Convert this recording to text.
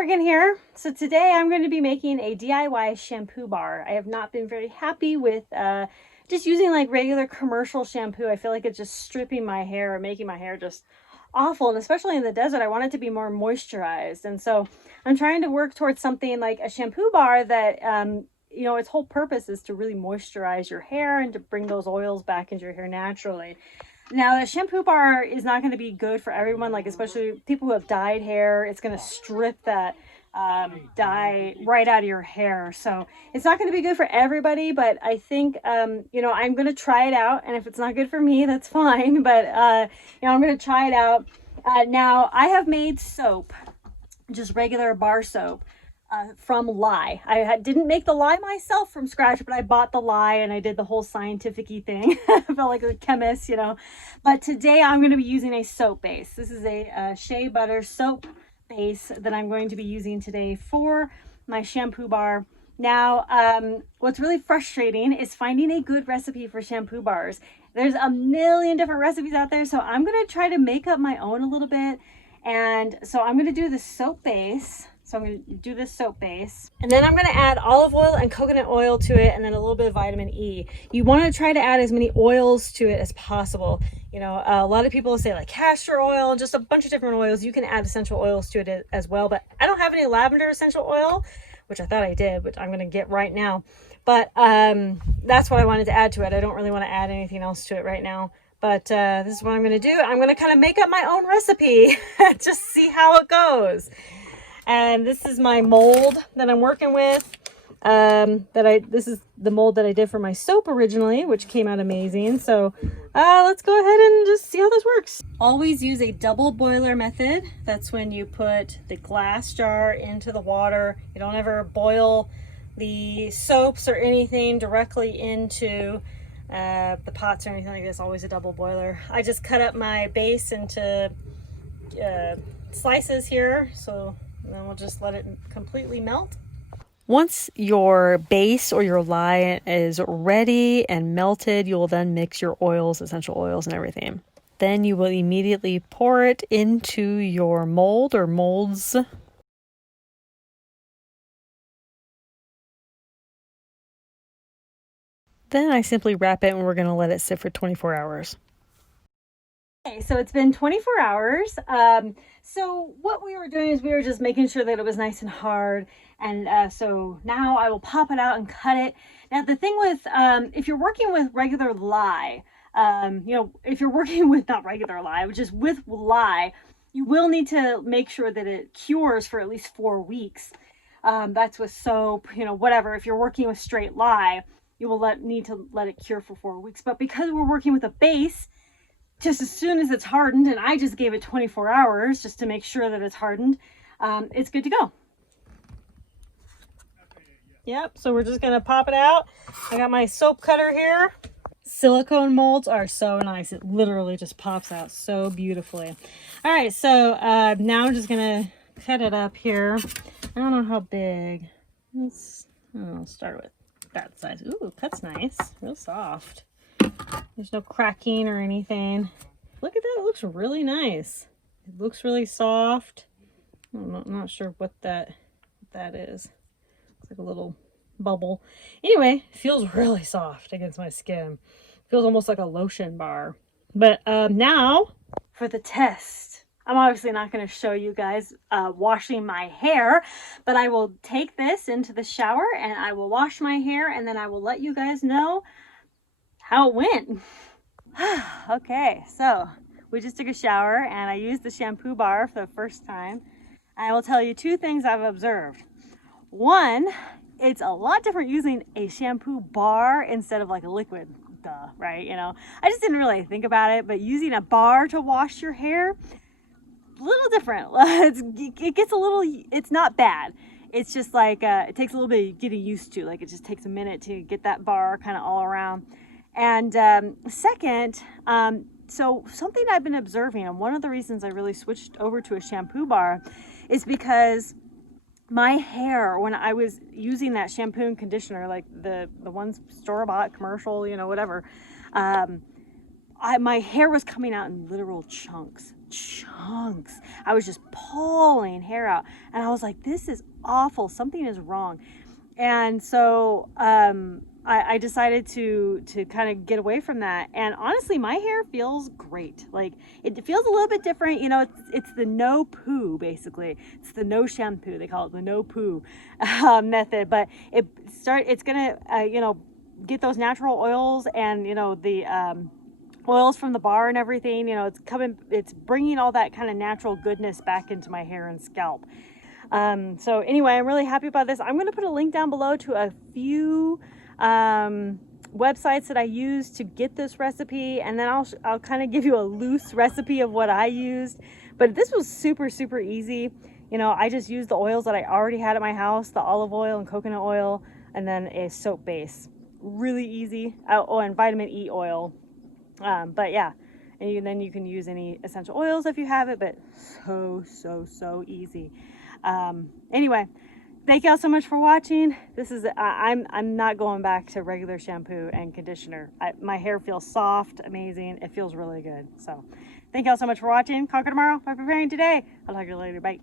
Morgan here. So today I'm going to be making a DIY shampoo bar. I have not been very happy with just using like regular commercial shampoo. I feel like it's just stripping my hair and making my hair just awful. And especially in the desert, I want it to be more moisturized. And so I'm trying to work towards something like a shampoo bar that, you know, its whole purpose is to really moisturize your hair and to bring those oils back into your hair naturally. Now, a shampoo bar is not going to be good for everyone, like especially people who have dyed hair. It's going to strip that dye right out of your hair. So it's not going to be good for everybody, but I think, you know, I'm going to try it out. And if it's not good for me, that's fine. But, you know, I'm going to try it out. Now, I have made soap, just regular bar soap. From lye. I didn't make the lye myself from scratch, but I bought the lye and I did the whole scientific-y thing. I felt like a chemist, you know. But today I'm going to be using a soap base. This is a shea butter soap base that I'm going to be using today for my shampoo bar. Now, what's really frustrating is finding a good recipe for shampoo bars. There's a million different recipes out there, so I'm going to try to make up my own a little bit. And so I'm going to do the soap base. So I'm going to do this soap base, and then I'm going to add olive oil and coconut oil to it, and then a little bit of vitamin E. You want to try to add as many oils to it as possible. You know, a lot of people say like castor oil, just a bunch of different oils. You can add essential oils to it as well, but I don't have any lavender essential oil, which I thought I did, which I'm going to get right now. But that's what I wanted to add to it. I don't really want to add anything else to it right now. But this is what I'm going to do. I'm going to kind of make up my own recipe, just see how it goes. And this is my mold that I'm working with. This is the mold that I did for my soap originally, which came out amazing. So let's go ahead and just see how this works. Always use a double boiler method. That's when you put the glass jar into the water. You don't ever boil the soaps or anything directly into the pots or anything like this. Always a double boiler. I just cut up my base into slices here. And then we'll just let it completely melt. Once your base or your lye is ready and melted, you will then mix your oils, essential oils and everything. Then you will immediately pour it into your mold or molds. Then I simply wrap it and we're going to let it sit for 24 hours. Okay, so it's been 24 hours. So what we were doing is we were just making sure that it was nice and hard. And so now I will pop it out and cut it. Now the thing with, if you're working with regular lye, you know, if you're working with not regular lye, which is with lye, you will need to make sure that it cures for at least 4 weeks. That's with soap, you know, whatever. If you're working with straight lye, you will need to let it cure for 4 weeks. But because we're working with a base, just as soon as it's hardened, and I just gave it 24 hours just to make sure that it's hardened, it's good to go. Yep, so we're just gonna pop it out. I got my soap cutter here. Silicone molds are so nice. It literally just pops out so beautifully. All right, so now I'm just gonna cut it up here. I don't know how big. I'll start with that size. Ooh, cuts nice, real soft. There's no cracking or anything. Look at that, it looks really nice. It looks really soft. I'm not sure what that is. It's like a little bubble. Anyway, it feels really soft against my skin. It feels almost like a lotion bar. But now for the test. I'm obviously not going to show you guys washing my hair, but I will take this into the shower and I will wash my hair, and then I will let you guys know how it went. Okay, so we just took a shower and I used the shampoo bar for the first time. I will tell you 2 things I've observed. One, it's a lot different using a shampoo bar instead of like a liquid, duh, right? You know, I just didn't really think about it, but using a bar to wash your hair, a little different. It gets a little, it's not bad. It's just like, it takes a little bit of getting used to. Like it just takes a minute to get that bar kind of all around. And second, so something I've been observing, and one of the reasons I really switched over to a shampoo bar is because my hair, when I was using that shampoo and conditioner, like the ones store-bought, commercial, you know, whatever, my hair was coming out in literal chunks. chunks. I was just pulling hair out, and I was like, this is awful. Something is wrong. And so I decided to kind of get away from that. And honestly, my hair feels great. Like, it feels a little bit different. You know, it's the no poo, basically. It's the no shampoo. They call it the no poo method. But it's gonna you know, get those natural oils, and you know, the oils from the bar and everything. You know, it's bringing all that kind of natural goodness back into my hair and scalp. So anyway, I'm really happy about this. I'm going to put a link down below to a few websites that I use to get this recipe, and then I'll kind of give you a loose recipe of what I used. But this was super, super easy. You know, I just used the oils that I already had at my house, the olive oil and coconut oil, and then a soap base. Really easy. Oh, and vitamin E oil. But yeah, and then you can use any essential oils if you have it, but so easy. Anyway, thank y'all so much for watching. This is I'm not going back to regular shampoo and conditioner. My hair feels soft, amazing. It feels really good. So thank y'all so much for watching. Conquer tomorrow by preparing today. I'll talk to you later. Bye.